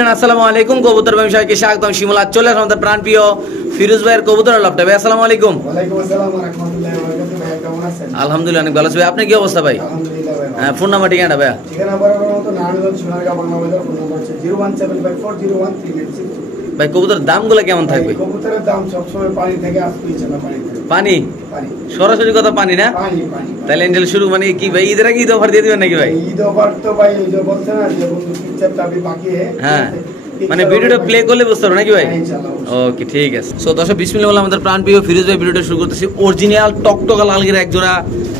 আসসালামু আলাইকুম কবুতর ব্যবসায়ীকে স্বাগতম। শিমুলা চলে আসলাম আমাদের প্রাণপ্রিয় ফিরোজ ভাইয়ের কবুতর লফটে। ভাই আসসালামু আলাইকুম। ওয়ালাইকুম আসসালাম ওয়া রাহমাতুল্লাহি ওয়া বারাকাতুহু। ভাই কেমন আছেন? আলহামদুলিল্লাহ অনেক ভালো আছি ভাই। আপনার কি অবস্থা ভাই? আলহামদুলিল্লাহ ভাই। হ্যাঁ, ফোন নাম্বার ঠিকানা ভাই? ঠিকানা বরাবর মতো নারায়ণগঞ্জ সোনারগাঁও বাংলাবাজার। ফোন নাম্বার হচ্ছে 01754013962। ভাই কবুতরের দামগুলো কেমন থাকবে? কবুতরের দাম সবসময় পানি থেকে আসবে ইনশাআল্লাহ। পানি পানি সরাসরি কথা পানি না? পানি পানি। তাহলে এঞ্জেল শুরু মানে কি ভাই ঈদের আগে ঈদ অফার দিয়ে দিবেন নাকি ভাই? ঈদ অফার তো ভাই ওই যে বলছে না যে বন্ধু পিকচার চাবি বাকি হ্যাঁ, মানে ভিডিওটা প্লে করলে বুঝতে পারো নাকি ভাই? ইনশাআল্লাহ। ওকে ঠিক আছে। সো দর্শক বিসমিল্লাহ বলে আমাদের প্রাণপ্রিয় ফিরোজ ভাই ভিডিওটা শুরু করতেছি। অরিজিনাল টকটকা লালগির এক জোড়া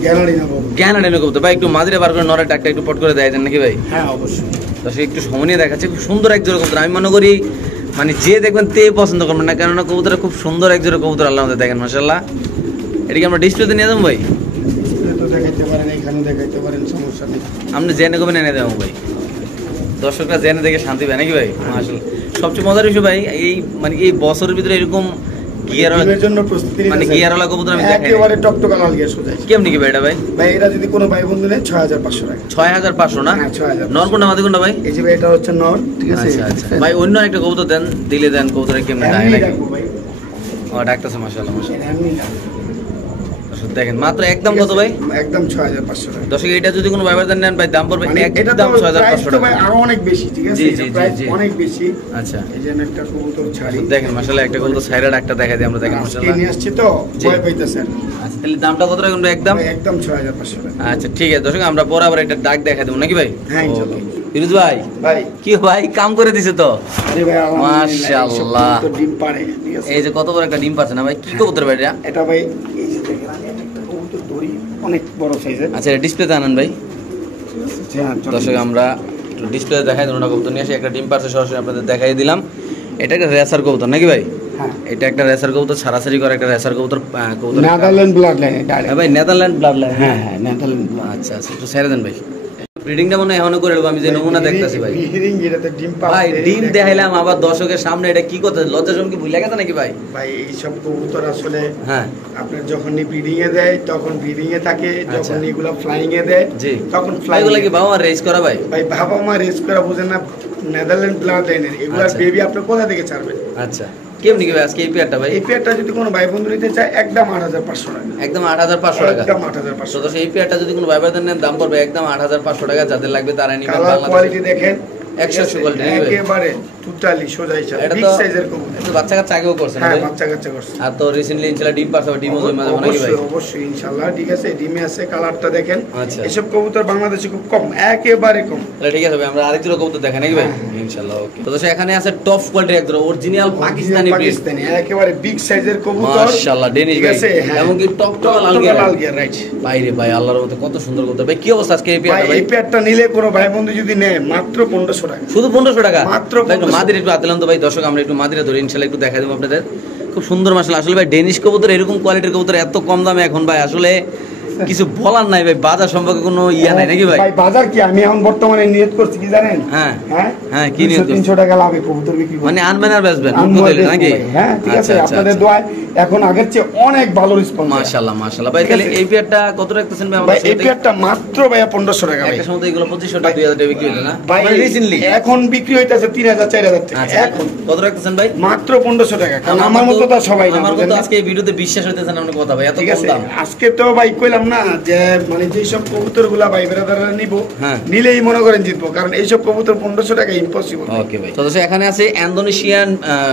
গ্যালারি না বল। জ্ঞান কবুতর ভাই, একটু মাঝে বার করে নড়ে টাকটা একটু পট করে দেয় নাকি ভাই? হ্যাঁ অবশ্যই। দর্শক একটু সময় নিয়ে দেখাচ্ছে, খুব সুন্দর এক জোড়া কবুতর। আমি মনে করি মানে যে দেখবেন তে পছন্দ করবেন না, কেননা কবুতর খুব সুন্দর এক জোড়া কবুতর আল্লাহ আমাদের দেখেন মাশাআল্লাহ। এটাকে আমরা ডিসপ্লেতে নিয়ে যাবো ভাই? ডিসপ্লে তো দেখাইতে পারেন, এখানে দেখাইতে পারেন, সমস্যা নেই। আপনি জেনে কবে এনে দেবো ভাই, দর্শকরা জেনে দেখে শান্তি পায় নাকি ভাই? মাশাআল্লাহ। সবচেয়ে মজার বিষয় ভাই এই মানে এই বছরের ভিতরে এরকম গিয়ারওয়ালা জন্য প্রস্তুতি মানে গিয়ারওয়ালা কবুতর আমি দেখাই একেবারে টকটকা লাল গিয়ার সোজা। কেমনি কি ভাই এটা ভাই? ভাই এটা যদি কোনো ভাই বন্ধু নেয় 6500 টাকা। 6500 না? হ্যাঁ 6500। নর কোনটা মাদি কোনটা ভাই? এই যে ভাই এটা হচ্ছে নর, ঠিক আছে? আচ্ছা আচ্ছা ভাই, অন্য একটা কবুতর দেন, দিলে দেন কবুতরে কেমনে ডাকে এমনি নাকি? রাখবো ভাই। ও ডাকতেছে মাশাআল্লাহ মাশাআল্লাহ। এমনি রাখবো। দেখেন মাত্র একদম কত ভাই? একদম 6500 টাকা। দর্শক এটা যদি কোনো ভাইবার দেন নেন ভাই দাম পড়বে মানে এটা তো একদম 6500 তো ভাই টাকা। আরো অনেক বেশি, ঠিক আছে? জি, জি, এটা প্রাইস জি, জি। অনেক বেশি। আচ্ছা এই যে একটা কবুতর ছাড়ি। দেখেন মাশাআল্লাহ একটা কবুতর সাইরা ডাকটা দেখাই দিই আমরা, দেখেন আজকে মাশাআল্লাহ। নিয়ে আসছি তো জি। ভয় পাইতেছে। আচ্ছা তাহলে দামটা কত রাখুন ভাই একদম? ভাই একদম 6500 টাকা। আচ্ছা ঠিক আছে দর্শক, আমরা পরে আবার একটা ডাক দেখাই দেবো নাকি ভাই? হ্যাঁ ইনশাআল্লাহ। ফিরোজ ভাই ভাই কি ভাই কাম করে দিছে তো? আরে ভাই আলহামদুলিল্লাহ, এইসব মাশাআল্লাহ। কবুতর ডিম পাড়ে, ঠিক আছে? এই যে কত বড় একটা ডিম পাচ্ছে না ভাই, কি কবুতর ভাই এটা? এটা ভাই এই যে দেখেন একটা কবুতর দড়ি অনেক বড় সাইজের। আচ্ছা এটা ডিসপ্লেতে আনেন ভাই। হ্যাঁ চলো। দর্শক আমরা একটু ডিসপ্লেতে দেখাই দিলাম, কবুতর নিয়ে আসি একটা ডিম পাচ্ছে সরাসরি আপনাদের দেখাই দিলাম। এটা একটা রেসার কবুতর নাকি ভাই? হ্যাঁ এটা একটা রেসার কবুতর, ছাড়াছাড়ি করে একটা রেসার কবুতর। কবুতর নেদারল্যান্ড ব্লাড লাইন এটা। হ্যাঁ ভাই নেদারল্যান্ড ব্লাড লাইন। হ্যাঁ হ্যাঁ নেদারল্যান্ড ব্লাড। আচ্ছা আচ্ছা একটু ছেড়ে দেন ভাই। ব্রিডিংটা মনে হয় এখনো করে দেবো, আমি যে নমুনা দেখতেছি ভাই। হিরিং যেটাতে ডিম পাড়ে। ভাই ডিম দেখাইলাম আবার দর্শকের সামনে, এটা কি কথা? লজ্জা শরম কি ভুলে গেছে নাকি ভাই? ভাই এইসব কবুতর আসলে হ্যাঁ আপনার যখন ব্রিডিং এ দেয় তখন ব্রিডিং এ থাকে, যখন আচ্ছা। এগুলো ফ্লাইং এ দেয় জি তখন ভাই ফ্লাইং। এগুলো কি বাবা রেস করা ভাই? ভাই বাবা মা রেস করা বুঝেন না, নেদারল্যান্ড ব্লাড লাইনের এগুলার আচ্ছা। বেবি আপনি কোথা থেকে ছাড়বেন? আচ্ছা কেমনি কি ভাই আজকে এই পেয়ারটা ভাই? এই পেয়ারটা যদি কোনো ভাই বন্ধু নিতে চায় একদম 8500 টাকা। একদম 8500 টাকা। একদম 8500 তো এই পেয়ারটা যদি কোনো ভাইবারদের নেন দাম পড়বে একদম 8500 টাকা। যাদের লাগবে তারা নিবেন। কালার কোয়ালিটি দেখেন 100 কোয়ালিটি নেবে একেবারে টোটালি সোজা হিসাব। এটা বিগ তো সাইজের কবুতর। এটা তো বাচ্চা কাচ্চা আগেও করছেন হ্যাঁ ভাই? বাচ্চা কাচ্চা করছে। আর তো রিসেন্টলি ইনশাআল্লাহ ডিম পারছে, ডিমও জমা যাবে নাকি ভাই? অবশ্যই অবশ্যই ইনশাআল্লাহ, ঠিক আছে? ডিমে আছে, কালারটা দেখেন। আচ্ছা। এসব কবুতর বাংলাদেশে খুব কম, একেবারে কম। তাহলে ঠিক আছে ভাই, আমরা আরেক জোড়া কবুতর দেখাই নাকি ভাই? ইনশাআল্লাহ ওকে। তো দর্শক এখানে আছে টপ কোয়ালিটির এক জোড়া অরিজিনাল পাকিস্তানি ব্রিড। পাকিস্তানি একেবারে বিগ সাইজের কবুতর। মাশাআল্লাহ ডেনিশ ঠিক ভাই, আছে? হ্যাঁ। এবং কি টকটকা লাল টকটকা গিয়ার। লাল গিয়ার, রাইট। ভাই রে ভাই আল্লাহর মতো কত সুন্দর কবুতর ভাই। কি অবস্থা আজকে এই ভাই পেয়ারটা ভাই? এই পেয়ারটা নিলে কোনো ভাই বন্ধু যদি নেয় মাত্র 1500 টাকা। শুধু 1500 টাকা মাত্র ভাই? একটু 1500 মাদির একটু আতলাম তো ভাই। দর্শক আমরা একটু মাদিরা ধরে ইনশাআল্লাহ একটু দেখাই দেবো আপনাদের। খুব সুন্দর মাশাআল্লাহ। আসলে ভাই ডেনিশ কবুতর এরকম কোয়ালিটির কবুতর এত কম দামে এখন ভাই আসলে কিছু বলার নাই ভাই। বাজার সম্পর্কে কোনো ইয়া নাই নাকি ভাই? ভাই বাজার কি আমি এখন বর্তমানে নিয়ত করছি কি জানেন? হ্যাঁ হ্যাঁ হ্যাঁ কি নিয়ত করছেন? 300 টাকা লাভে কবুতর বিক্রি করব। মানে আনবেন আর বেচবেন আনবো আর বুঝলেন দেখবো নাকি? ভাই। হ্যাঁ ঠিক আছে, আচ্ছা, আপনাদের আচ্ছা। দোয়ায় এখন আগের চেয়ে অনেক ভালো রেসপন্স। মাশাআল্লাহ মাশাআল্লাহ ভাই। ঠিক তাহলে আছে। এই পেয়ারটা কত রাখতেছেন ভাই? ভাই এই পেয়ারটা মাত্র ভাই 1500 টাকা ভাই। একটা সময় তো এগুলো 2500 টাকা 2000 টাকা বিক্রি হতো না ভাই মানে রিসেন্টলি? এখন বিক্রি হইতাছে 3000 4000 টাকা। আচ্ছা এখন কত রাখতেছেন ভাই? মাত্র 1500 টাকা। কারণ আমার মতো তো সবাই না, আমার বুঝেন মতো না? আজকে এই ভিডিওতে বিশ্বাস হইতেছে না আপনার কথা ভাই, এত ঠিক কম আছে, দাম। আজকে তো ভাই কইলাম না যে মানে যেই সব কবুতর গুলা ভাই বেরাদাররা নিব, হ্যাঁ। নিলেই মনে করেন জিতবো, কারণ এইসব কবুতর 1500 টাকা ইম্পসিবল। ওকে ভাই। তো দর্শক এখানে আছে ইন্দোনেশিয়ান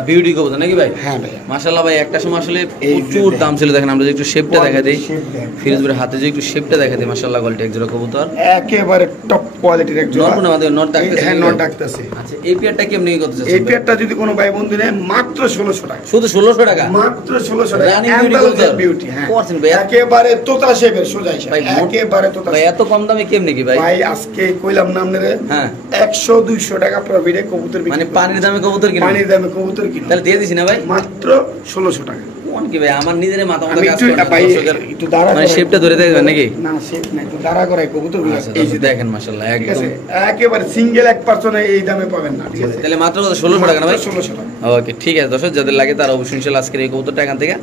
বিউটি কবুতর নাকি ভাই? হ্যাঁ ভাই মাশাআল্লাহ ভাই, একটা সময় আসলে এই প্রচুর যে দাম ছিল। দেখেন আমরা যদি একটু শেপটা দেখা দেই, shape দেখ। ফিরোজ ভাইয়ের হাতে যদি একটু শেপটা দেখা দেই, মাশাআল্লাহ কোয়ালিটি এক জোড়া কবুতর। একেবারে টপ কোয়ালিটির এক জোড়া। নর কোন আমাদের নর ডাকতেছে? হ্যাঁ নর ডাকতেছে। আচ্ছা এই পেয়ারটা কেমনি করতেছে? এই পেয়ারটা যদি কোনো ভাই বন্ধু নেয় মাত্র 1600 টাকা। শুধু 1600 টাকা? মাত্র 1600 টাকা। Running beauty কবুতর? বিউটি, হ্যাঁ। করছেন ভাই? একেবারে তোতা শেপের সোজা হিসাব। ভাই একেবারে তোতা ভাই shape। এত কম দামে কেমনি কি ভাই? ভাই আজকে কইলাম না আপনারে, হ্যাঁ 100 200 টাকা প্রফিটে কবুতর বিক্রি মানে করতেছি। পানির দামে কবুতর কিনা? পানির দামে কবুতর কিনো। তাহলে দিয়ে দিছি না ভাই? মাত্র 1600 টাকা। কোন কি ভাই আমার নিজের মাথা আমি মাথা কাজ একটু করে না, ভাই দর্শকের একটু দাঁড়া মানে করাই শেপটা ধরে দেখবেন নাকি? না শেপ না, একটু দাঁড়া করাই কবুতর গুলো। আচ্ছা এই যে দেখেন মাশাআল্লাহ ঠিক একদম। আছে, একেবারে সিঙ্গেল এক পার্সনে এই দামে পাবেন না, ঠিক আছে? তাহলে মাত্র কত? 1600 টাকা না ভাই? 1600 টাকা। ওকে ঠিক আছে দর্শক, যাদের লাগে তারা অবশ্যই ইনশাআল্লাহ আজকের এই কবুতরটা এখান থেকে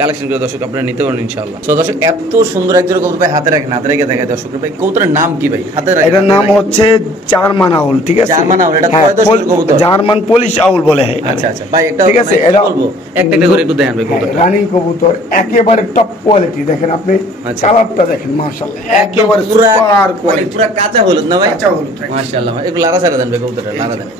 কালেকশন করে দর্শক আপনারা নিতে পারেন ইনশাআল্লাহ। তো দর্শক এত সুন্দর এক জোড়া কবুতর ভাই হাতে রাখেন, হাতে রেখে দেখায় দর্শক ভাই কবুতরের নাম কি ভাই? হাতে রাখেন। এটার নাম হচ্ছে জার্মান আউল, ঠিক আছে? জার্মান আউল, এটা হ্যাঁ, কয় দশকের কবুতর? জার্মান পলিশ আউল বলে। হ্যাঁ আচ্ছা আচ্ছা ভাই, একটা ঠিক আছে, মানে এটা কি বলবো একটা একটা করে একটু দেখেন ভাই কবুতরটা। রানিং কবুতর, একেবারে টপ কোয়ালিটি। দেখেন আপনি আচ্ছা। কালারটা দেখেন, মাশাআল্লাহ একদম একেবারে পুরা সুপার মানে কোয়ালিটি। পুরা কাঁচা হলুদ না ভাই? কাঁচা হলুদ। মাশাআল্লাহ ভাই, একটু লারা ছাড়া দেন ভাই কবুতরটা, লারা দেন।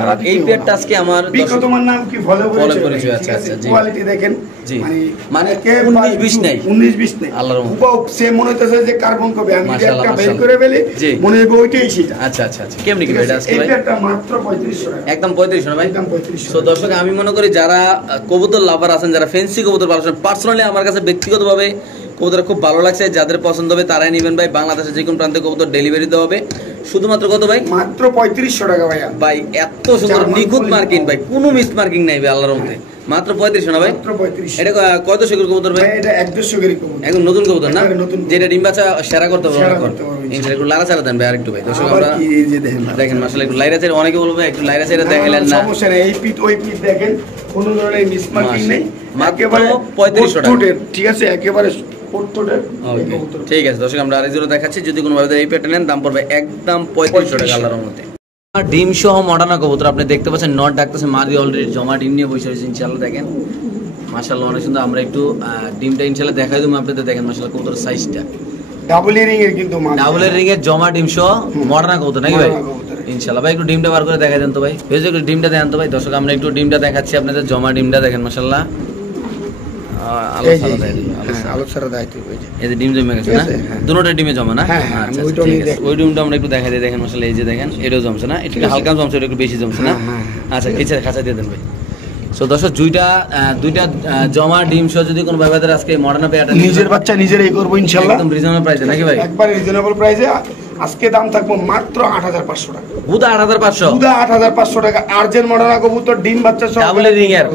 আর এই পেয়ারটা আজকে আমার বিকো, তোমার নাম কি? ফলো ফলো করেছে, করেছি, ঠিক আচ্ছা, আছে? আচ্ছা, জি। কোয়ালিটি দেখেন, জি। মানে মানে 19-20 নাই। 19-20 নাই, আল্লাহর রহমতে। হুবহু সে মনে হইতেছে যে কার্বন কপি। আমি যদি মাশাআল্লাহ, একটা বের মাশাআল্লাহ। করে ফেলি, জি। মনে হবে ওইটাই সেটা। আচ্ছা আচ্ছা আচ্ছা, কেমনি কি ভাই এটা আজকে এই ভাই? পেয়ারটা মাত্র 3500 টাকা। একদম 3500 না ভাই? একদম 3500 সো দর্শক আমি মনে করি যারা কবুতর লাভার আছেন, যারা ফেন্সি কবুতর ভালো আছেন, পার্সোনালি আমার কাছে ব্যক্তিগতভাবে কবুতর খুব ভালো লাগছে, যাদের পছন্দ হবে তারাই নেবেন ভাই। বাংলাদেশের যে কোনো প্রান্তে কবুতর ডেলিভারি দেওয়া হবে। শুধুমাত্র কত ভাই? মাত্র 3500 টাকা ভাইয়া। ভাই এত সুন্দর জার্মান নিখুঁত পলি- মার্কিং ভাই, কোনো মিস মার্কিং নাই ভাই আল্লাহর রহমতে। মাত্র 3500 না ভাই? মাত্র 3500। এটা কত দশকের কবুতর ভাই? ভাই এটা 1-200 কেজি কবুতর। একদম নতুন কবুতর না? একবারে নতুন কবুতর। যেটা ডিম বাচ্চা সেরা করতে পারবো সেরা এখন। করতে পারবো, ইনশাআল্লাহ একটু লারা ছাড়া দেন ভাই আরেকটু ভাই। দর্শক আবার আমরা কি এই যে দেখেন, দেখেন মাশাআল্লাহ একটু লাইরা চাইলে অনেকে বলবে একটু লাইরা চাইলে দেখাইলেন না। সমস্যা নেই, এই পিট ওই পিট দেখেন, কোনো ধরনের মিস মার্কিং নেই, মাত্র একেবারে 3500 টাকা। ফুটের, ঠিক আছে? একেবারে ফুটের এই ওকে কবুতর। ঠিক আছে দর্শক আমরা আরেক জোড়া দেখাচ্ছি, যদি কোনো ভাবে এই পেটা নেন দাম পড়বে একদম 3500 টাকা আল্লাহর রহমতে। আর ডিম সহ মডার্না কবুতর আপনি দেখতে পাচ্ছেন, নট ডাকতেছে, মাদি অলরেডি জমা ডিম নিয়ে বসে রয়েছে ইনশাআল্লাহ। দেখেন মাশাআল্লাহ অনেক সুন্দর। আমরা একটু ডিমটা ইনশাআল্লাহ দেখাই দেবো আপনাদের। দেখেন মাশাআল্লাহ কবুতরের সাইজটা ডাবল রিং এর কিন্তু মাল। ডাবল রিং এর জমা ডিম সহ মডার্না কবুতর নাকি ভাই? মডার্না কবুতর। ইনশাআল্লাহ ভাই একটু ডিমটা বার করে দেখা দেন তো ভাই, ভেজে একটু ডিমটা দেন তো ভাই। দর্শক আমরা একটু ডিমটা দেখাচ্ছি আপনাদের, জমা ডিমটা দেখেন মাশাআল্লাহ। আলো এই যে, সারা দেয়, আলো হ্যাঁ, সারা। আলো ছাড়া দায়িত্ব এই যে। এই যে ডিম জমে গেছে ঠিক না? আছে, হ্যাঁ। দুটোটা ডিমে জমা না? হ্যাঁ, হ্যাঁ, আচ্ছা আমি আচ্ছা, ওইটাও ঠিক নিয়ে আছে। দেখি। ওই ডিমটা আমরা একটু দেখাই দিই, দেখেন মাশাআল্লাহ এই যে দেখেন এটাও জমছে না, একটু হালকা জমছে, এটা একটু বেশি জমছে না? হ্যাঁ, হ্যাঁ, আচ্ছা কিছু খাঁচা দিয়ে দেন ভাই। সো দর্শক দুইটা জমা ডিম সহ যদি কোনো ভাইবাদের আজকে মডার্না পেয়ারটা নিজের বাচ্চা নিজেরই করবো ইনশাআল্লাহ, একদম রিজনেবল প্রাইসে নাকি ভাই? একবারে রিজনেবল প্রাইসে। আজকে দাম থাকবো মাত্র 8500 টাকা। বুদা 8500 সুদা 8500 টাকা। আর্জেন্ট মডার্না কবুতর, ডিম বাচ্চা সহ ডাবল রিং এর।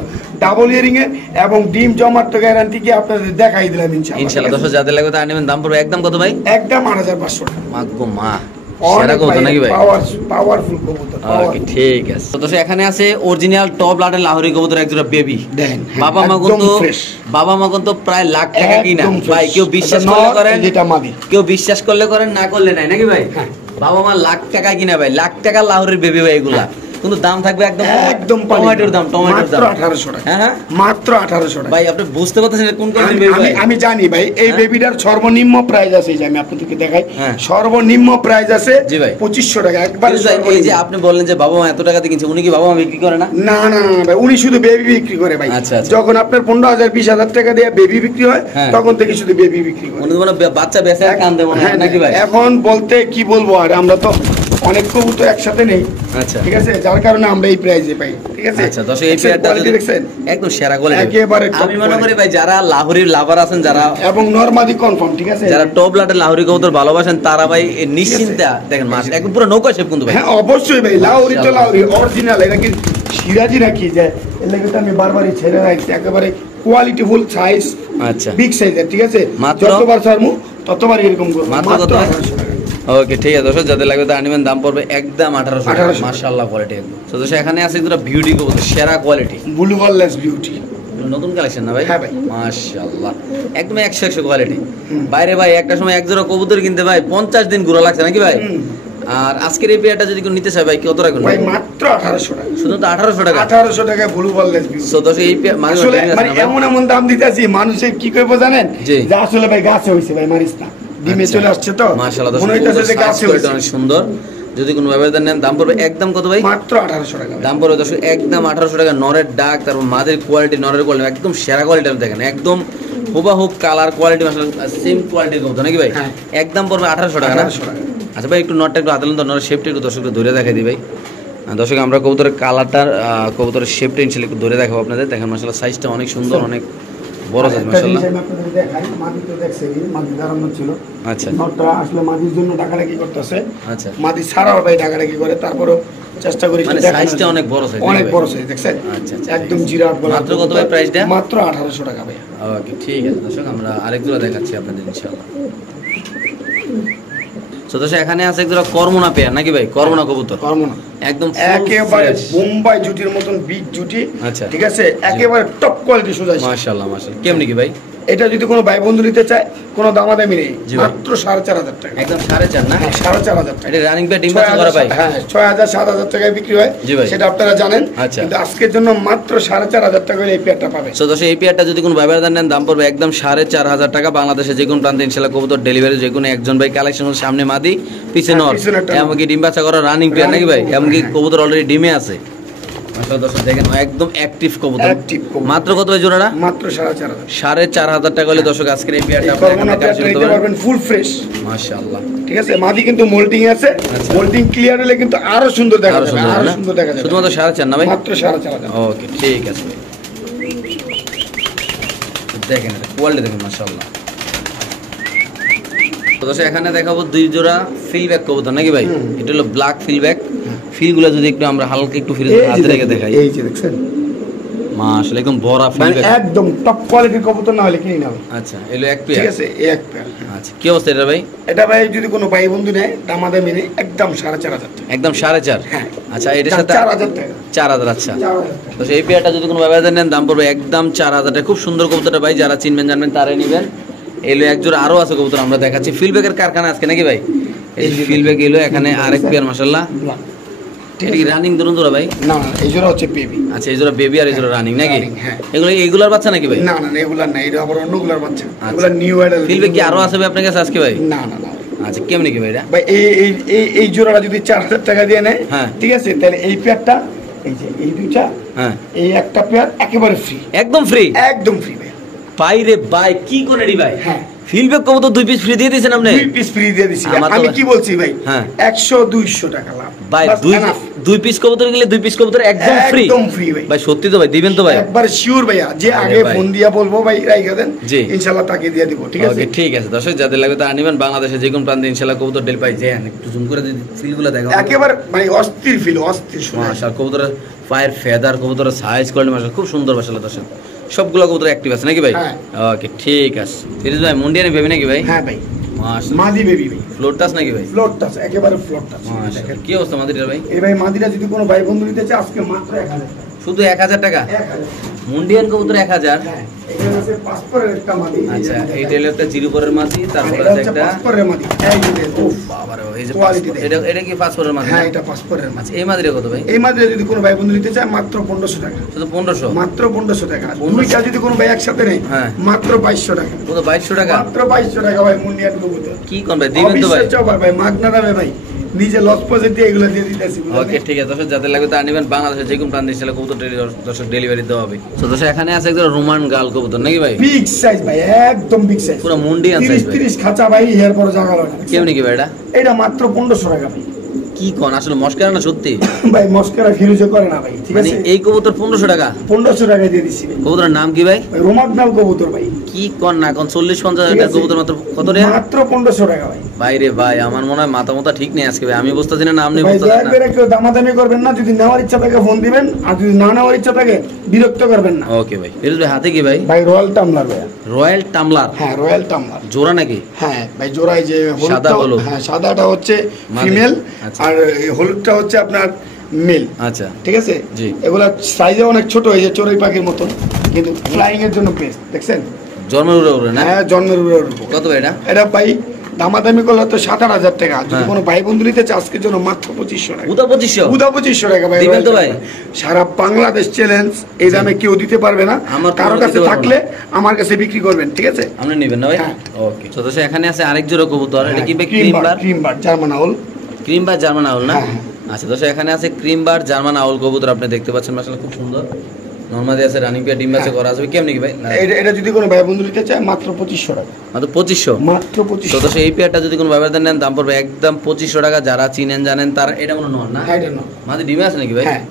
ডাবল ইয়ারিং এর এবং ডিম জমার তো গ্যারান্টি কি আপনাদের দেখাই দিলাম ইনশাআল্লাহ। ইনশাআল্লাহ দর্শক যাদের লাগবে তা নেবেন, দাম পড়বে একদম কত ভাই? একদম 8500 টাকা। মা গো মা, সেরা কবুতর নাকি ভাই? পাওয়ারফুল কবুতর। ওকে ঠিক আছে। তো দর্শক এখানে আছে অরিজিনাল টপ লাটের লাহোরি কবুতর এক জোড়া বেবি। দেখেন, হ্যাঁ, বাবা মা একদম কিন্তু fresh। বাবা মা কিন্তু প্রায় লাখ টাকা কিনা একদম fresh। ভাই, কেউ বিশ্বাস এটা করলে নর, করেন, যেটা মাদি। কেউ বিশ্বাস করলে করেন, না করলে নাই নাকি ভাই? হ্যাঁ। বাবা মা লাখ টাকা কিনা ভাই, লাখ টাকা লাহোরের বেবি ভাই এগুলা, কিন্তু দাম থাকবে একদম একদম টমেটোর দাম, টমেটোর দাম মাত্র 1800 টাকা। হ্যাঁ হ্যাঁ মাত্র 1800 টাকা। ভাই আপনি বুঝতে পারতেছেন এটা কোন কোয়ালিটির বেবি ভাই? আমি জানি ভাই, এই হ্যাঁ? বেবিটার সর্বনিম্ন প্রাইস আছে, এই যে আমি আপনাদেরকে দেখাই, হ্যাঁ। সর্বনিম্ন প্রাইস আছে জি ভাই। 2500 টাকা। একবার কিন্তু ভাই, এই যে আপনি বললেন যে বাবা মা এত টাকা দিয়ে কিনছে, উনি কি বাবা মা বিক্রি করে না? না না না ভাই, উনি শুধু বেবি বিক্রি করে ভাই। আচ্ছা, আচ্ছা। যখন আপনার 15,000 20,000 টাকা দিয়ে বেবি বিক্রি হয়, হ্যাঁ। তখন থেকে শুধু বেবি বিক্রি করে। উনি তো মানে বাচ্চা বেঁচে আর কান্দে মনে হয় হ্যাঁ, নাকি ভাই? এখন বলতে কি বলবো, আর আমরা তো অনেক কবুতর একসাথে নেই, আচ্ছা ঠিক আছে, যার কারণে আমরা এই প্রাইজে পাই, ঠিক আছে। আচ্ছা দর্শক এই দেখছেন পেয়ারটা quality যদি- দেখছেন? একদম সেরা কোয়ালিটি, একেবারে top আমি মনে করি quality। ভাই যারা লাহোরির লাভার আছেন, যারা এবং নরমাদি কনফার্ম, ঠিক আছে। যারা টপ লাটের লাহোরি কবুতর ভালোবাসেন, তারা ভাই এই নিশ্চিন্তে দেখেন মাছ একদম পুরো নৌকা শেপ কিন্তু ভাই। হ্যাঁ অবশ্যই ভাই, লাউরি তো লাউরি অরিজিনাল। এটা কি সিরাজি নাকি যে এর লাগে তো আমি বারবারই ছেড়ে রাখছি। একেবারে কোয়ালিটি ফুল সাইজ, আচ্ছা বিগ সাইজের, ঠিক আছে। মাত্র? যতবার ছাড়মু ততবার এরকম করবো। মাত্র মাত্র কত ভাই? 1800 টাকা। ওকে ঠিক আছে দর্শক যাদের লাগবে তারা নেবেন, দাম পড়বে একদম 1800 টাকা। 1800 মাশাআল্লাহ কোয়ালিটি একদম। তো দর্শক এখানে আছে দুটো বিউটি কবুতর, সেরা কোয়ালিটি, ব্লু বললেস বিউটি। নতুন কালেকশন না ভাই? হ্যাঁ ভাই। মাশাআল্লাহ একদম 100 কোয়ালিটি। বাইরে ভাই একটা সময় এক জোড়া কবুতর কিনতে ভাই 50 দিন ঘুরা লাগছে নাকি ভাই? হুম। আর আজকের এই পেয়ারটা যদি কেউ নিতে চায় ভাই কত রাখবেন ভাই ভাই? মাত্র 1800 টাকা। শুধু তো 1800 টাকা। 1800 টাকা ব্লু বললেস বিউটি। সো দর্শক এই পেয়ার মানে আসলে মানে এমন এমন দাম দিতেছি, মানুষের কি করবো জানেন? জি। যে আসলে ভাই গাছে হইছে ভাই, মারিস না, ডিমে আচ্ছা। চলে আসছে তো মাশাআল্লাহ মনে হইতাছে যে গাছে হইছে। অনেক সুন্দর। যদি কোনো ব্যবধান নেন দাম পড়বে একদম কত ভাই? মাত্র 1800 টাকা ভাই। দাম পড়বে দর্শক একদম 1800 টাকা। নরের ডাক, তারপর মাদের কোয়ালিটি, নরের কোয়ালিটি একদম সেরা কোয়ালিটি দেখেন, একদম হুবাহুব কালার কোয়ালিটি মাশাআল্লাহ সেম কোয়ালিটির কবুতর নাকি ভাই? হ্যাঁ। একদম পড়বে 1800 টাকা না? 1800 টাকা। আচ্ছা ভাই একটু নটটা একটু আদালত নরের শেপটা একটু দর্শকদের ধরে দেখাই দিই ভাই। দর্শক আমরা কবুতরের কালারটার কবুতরের শেপটা ইনশাআল্লাহ একটু ধরে দেখাবো আপনাদের। দেখেন মাশাআল্লাহ সাইজটা অনেক সুন্দর, অনেক বড় সাইজ একটা মাশাআল্লাহ। জিনিস আমি আপনাদের দেখাই, মাদি তো দেখছেনই, মাদি দাঁড়ানো ছিল। আচ্ছা নটটা আসলে মাদির জন্য ডাকাডাকি করতেছে, আচ্ছা মাদি ছাড়াও ভাই ডাকাডাকি করে, তারপরও চেষ্টা করি মানে দেখানোর সাইজটা জন্য। অনেক বড় সাইজ অনেক বড় সাইজ দেখছেন, আচ্ছা, আচ্ছা, একদম ঠিক আছে। জিরাফ গলা। মাত্র কত ভাই প্রাইসটা? মাত্র 1800 টাকা ভাই। ওকে ঠিক আছে দর্শক আমরা আরেক জোড়া দেখাচ্ছি আপনাদের ইনশাআল্লাহ। তো দর্শক এখানে আছে এক জোড়া করমোনা পেয়ার নাকি ভাই? করমোনা কবুতর করমোনা একদম একেবারে বোম্বাই জুটির মতন বিগ জুটি। আচ্ছা। ঠিক আছে, একেবারে টপ কোয়ালিটি সোজা। মাশাআল্লাহ মাশাআল্লাহ। কেমনি কি ভাই? এটা যদি কোনো ভাই বন্ধু নিতে চায় কোনো দামাদামি নেই, মাত্র 4,500 টাকা। একদম 4.5 না? 4,500 টাকা। এটা রানিং পেয়ার ডিম বাচ্চা করা ভাই? হ্যাঁ 6,000 7,000 টাকায় বিক্রি হয়, সেটা আপনারা জানেন। আচ্ছা। কিন্তু আজকের জন্য মাত্র 4,500 টাকা হলে এই পেয়ারটা পাবে। তো দর্শক এই পেয়ারটা যদি কোনো ভাইবার নেন দাম পড়বে একদম 4,500 টাকা। বাংলাদেশে যে কোনো প্রান্তে ইনশাআল্লাহ কবুতর ডেলিভারি যে কোনো একজন ভাই কালেকশন সামনে মাদি পিছে নর, এমনকি ডিম বাচ্চা করা রানিং পেয়ার নাকি ভাই? এমনকি কবুতর অলরেডি ডিমে আছে। দর্শক দেখেন একদম অ্যাক্টিভ কবুতর। মাত্র কত ভাই জোড়াটা? মাত্র 4,500। 4,500 টাকা হলে দর্শক আজকের এই পেয়ারটা আপনারা নিতে পারবেন ফুল ফ্রেশ। মাশাআল্লাহ। ঠিক আছে, মাদি কিন্তু মোল্টিং আছে, মোল্টিং ক্লিয়ার হলে কিন্তু আরো সুন্দর দেখা যাবে, আরো সুন্দর দেখা যাবে। শুধুমাত্র 4,500 না ভাই? মাত্র 4,500। ওকে ঠিক আছে ভাই। দেখেন কোয়ালিটি দেখেন মাশাআল্লাহ। তো দর্শক এখানে দেখাবো দুই জোড়া ফিলব্যাক কবুতর নাকি ভাই? এটা হলো ব্ল্যাক ফিলব্যাক। ফিলগুলো যদি একটু আমরা হালকা একটু ফিরে হাতে রেখে দেখাই, এই যে দেখছেন মাশাআল্লাহ একদম বড় ফিলব্যাক, একদম টপ কোয়ালিটির কবুতর না হলে কিনে নাও। আচ্ছা এলো এক পেয়ার। ঠিক আছে, এই এক পেয়ার। আচ্ছা কি অবস্থা এটা ভাই? এটা ভাই যদি কোনো ভাই বন্ধু নেয় দামাদামি নেই, একদম 4,500 টাকা। একদম 4,500? হ্যাঁ। আচ্ছা এটার সাথে 4,000 টাকা। 4,000। আচ্ছা 4,000 তো এই পেয়ারটা যদি কোনো ভাইবাজার নেন দাম পড়বে একদম 4,000 টাকা। খুব সুন্দর কবুতরটা ভাই, যারা চিনবেন জানবেন তারাই নেবেন। এলো এক জোড়া আরো আছে কবুতর আমরা দেখাচ্ছি। ফিলব্যাকের কারখানা আজকে নাকি ভাই? এই ফিলব্যাক এলো এখানে আরেক পেয়ার মাশাআল্লাহ। এটা কি রানিং ধরুন জোড়া ভাই? না না, এই জোড়া হচ্ছে বেবি। আচ্ছা এই জোড়া বেবি আর এই জোড়া রানিং নাকি? হ্যাঁ। এগুলার বাচ্চা নাকি ভাই? না না না, এগুলা না, এটা আবার অন্যগুলার বাচ্চা। এগুলা নিউ অ্যাডাল্ট। ফিলব্যাক কি আরো আছে ভাই আপনার কাছে আজকে ভাই? না না না। আচ্ছা কেমনি কি ভাই এটা? ভাই এই জোড়াটা যদি 4,000 টাকা দিয়ে নেয়, ঠিক আছে, তাহলে এই পেয়ারটা, এই যে এই দুইটা, হ্যাঁ এই একটা পেয়ার একেবারে ফ্রি। একদম ফ্রি? একদম ফ্রি ভাই। ভাই রে ভাই কি করে রে ভাই? হ্যাঁ ফিলব্যাক কবুতর 2 পিস ফ্রি দিয়ে দিয়েছেন আপনি? 2 পিস ফ্রি দিয়ে দিছি। আমি কি বলছি ভাই? 100-200 টাকা লাভ ভাই। 2 পিস কবুতর গেলে 2 পিস কবুতর একদম ফ্রি? একদম ফ্রি ভাই। ভাই সত্যি তো ভাই দিবেন তো ভাই? একবার শিওর ভাইয়া, যে আগে ফোন দিয়া বলবো ভাই রাইখা দেন, ইনশাআল্লাহ তাকে দিয়ে দিব। ঠিক আছে, ওকে ঠিক আছে। দর্শক যাদের লাগবে তারা নেবেন। বাংলাদেশে যে কোন প্রান্তে ইনশাআল্লাহ কবুতর ডেল পাই যায়। একটু জুম করে যদি ফিলগুলো দেখাও, একেবারে ভাই অস্থির ফিল, অস্থির শোনা। মাশাআল্লাহ কবুতরের পায়ের ফেদার, কবুতরের সাইজ কোয়ালিটি মাশাআল্লাহ খুব সুন্দর। মাশাআল্লাহ দর্শক সবগুলো কবুতর অ্যাক্টিভ আছে নাকি ভাই? ওকে ঠিক আছে। ফিরোজ ভাই মুন্ডিয়ানি বেবি নাকি ভাই? হ্যাঁ ভাই, মাশাআল্লাহ মাদি বেবি ভাই। ফ্লোর টাচ নাকি ভাই? ফ্লোর টাচ, একেবারে ফ্লোর টাচ। মাশাআল্লাহ কি অবস্থা মাদিটার ভাই? এই ভাই মাদিটা যদি কোনো ভাই বন্ধু নিতে চায় আজকে মাত্র 1,000 টাকা। শুধু 1,000 টাকা? 1,000। মুন্ডিয়ান কবুতর 1,000? হ্যাঁ, এখানে আছে পাসপোর্টের একটা মাদি। আচ্ছা এইটা হলো একটা জিরোপরের মাদি, তারপর আছে একটা পাসপোর্টের মাদি। এই যে ওফ বাবারে, এই যে এটা কি পাসপোর্টের মাদি? হ্যাঁ এটা পাসপোর্টের মাদি। এই মাদিটা কত ভাই? এই মাদিটা যদি কোনো ভাই বন্ধু নিতে চায় মাত্র 1,500 টাকা। শুধু 1500? মাত্র 1,500 টাকা। দুইটা যদি কোনো ভাই একসাথে নেয় মাত্র 2,200 টাকা। কত 2,200 টাকা? মাত্র 2,200 টাকা ভাই মুন্ডিয়ান কবুতর। কি কোন ভাই দিবেন তো ভাই? ভাই মাগনা দামে ভাই, নিজে লস পজিটিভ এগুলো দিয়ে দিতেছি। ওকে ঠিক আছে। দর্শক যাদের লাগবে তারা নেবেন। বাংলাদেশে যে কোন প্রান্তে ইনশাআল্লাহ কবুতর দর্শক ডেলিভারি দেওয়া হবে। তো দর্শক এখানে আছে একটা রোমান গাল কবুতর নাকি ভাই? বিগ সাইজ ভাই, একদম বিগ সাইজ, পুরো মুন্ডিয়ান সাইজ ভাই। 30 খাঁচা ভাই, এর পর জায়গা লাগে না। কেমন কি ভাই এটা? এটা মাত্র 1,500 টাকা ভাই। কি কোন আসলে মস্কারা না সত্যি ভাই? মস্কারা ফিরুজে করে না ভাই। ঠিক আছে, এই কবুতর 1500 টাকা? 1,500 টাকা দিয়ে দিছি। কবুতরের নাম কি ভাই? রোমান গাল কবুতর ভাই। কি কোন না কোন 40-50 টাকা কবুতর মাত্র কত রে? মাত্র 1,500 টাকা ভাই। ভাই রে ভাই, আমার মনে হয় মাথা মাথা ঠিক নেই আজকে ভাই। আমি বুঝতেছি না, আপনি ভাই বুঝতেছেন না। একবারে কেউ দামাদামি করবেন না। যদি নেওয়ার ইচ্ছা থাকে ফোন দিবেন, আর যদি না নেওয়ার ইচ্ছা থাকে বিরক্ত করবেন না। ওকে ভাই। ফিরোজ ভাই হাতে কি ভাই? ভাই রয়্যাল টামলার ভাই। রয়্যাল টামলার? হ্যাঁ রয়্যাল টামলার। জোড়া নাকি? হ্যাঁ ভাই জোড়ায় যে সাদা হলুদ। হ্যাঁ সাদাটা হচ্ছে ফিমেল, আর হলুদটা হচ্ছে আপনার মেল। আচ্ছা ঠিক আছে, জি। এগুলা সাইজে অনেক ছোট, এই যে চড়ুই পাখির মতন, কিন্তু ফ্লাইং এর জন্য বেস্ট। দেখছেন জন্মের উড়ে না? হ্যাঁ জন্মের উড়ে উড়বো। কত ভাই এটা? এটা ভাই দামাদামি করলে তো 7,000 টাকা। যদি কোনো ভাই বন্ধু নিতে চায় আজকের জন্য মাত্র 2,500 টাকা। উদা 2,500 টাকা ভাই দিবেন তো ভাই? সারা বাংলাদেশ চ্যালেঞ্জ, এই দামে কেউ দিতে পারবে না। কারো কাছে থাকলে আমার কাছে বিক্রি করবেন। ঠিক আছে, আপনি নেবেন না ভাই? ওকে। তো দর্শক এখানে আছে আরেক জোড়া কবুতর। এটা কি ভাই? ক্রিম বার জার্মান আউল। ক্রিম বার জার্মান আউল না? আচ্ছা দর্শক এখানে আছে ক্রিম বার জার্মান আউল কবুতর, আপনি দেখতে পাচ্ছেন মাশাআল্লাহ খুব সুন্দর। নরমালি আছে, রানিং পেয়ার, ডিম বাচ্চা করা আছে। কেমন কি ভাই? এটা যদি কোনো ভাই বন্ধু নিতে চায় মাত্র 2,500 টাকা। মাত্র 2,500? মাত্র 2,500। তো দর্শক এই পেয়ারটা যদি কোনো ভাইবার নেন দাম পড়বে একদম 2,500 টাকা। যারা চিনেন জানেন তারা এটা মনে নন না? হ্যাঁ এটা নন। মাঝে ডিমে আছে নাকি ভাই? হ্যাঁ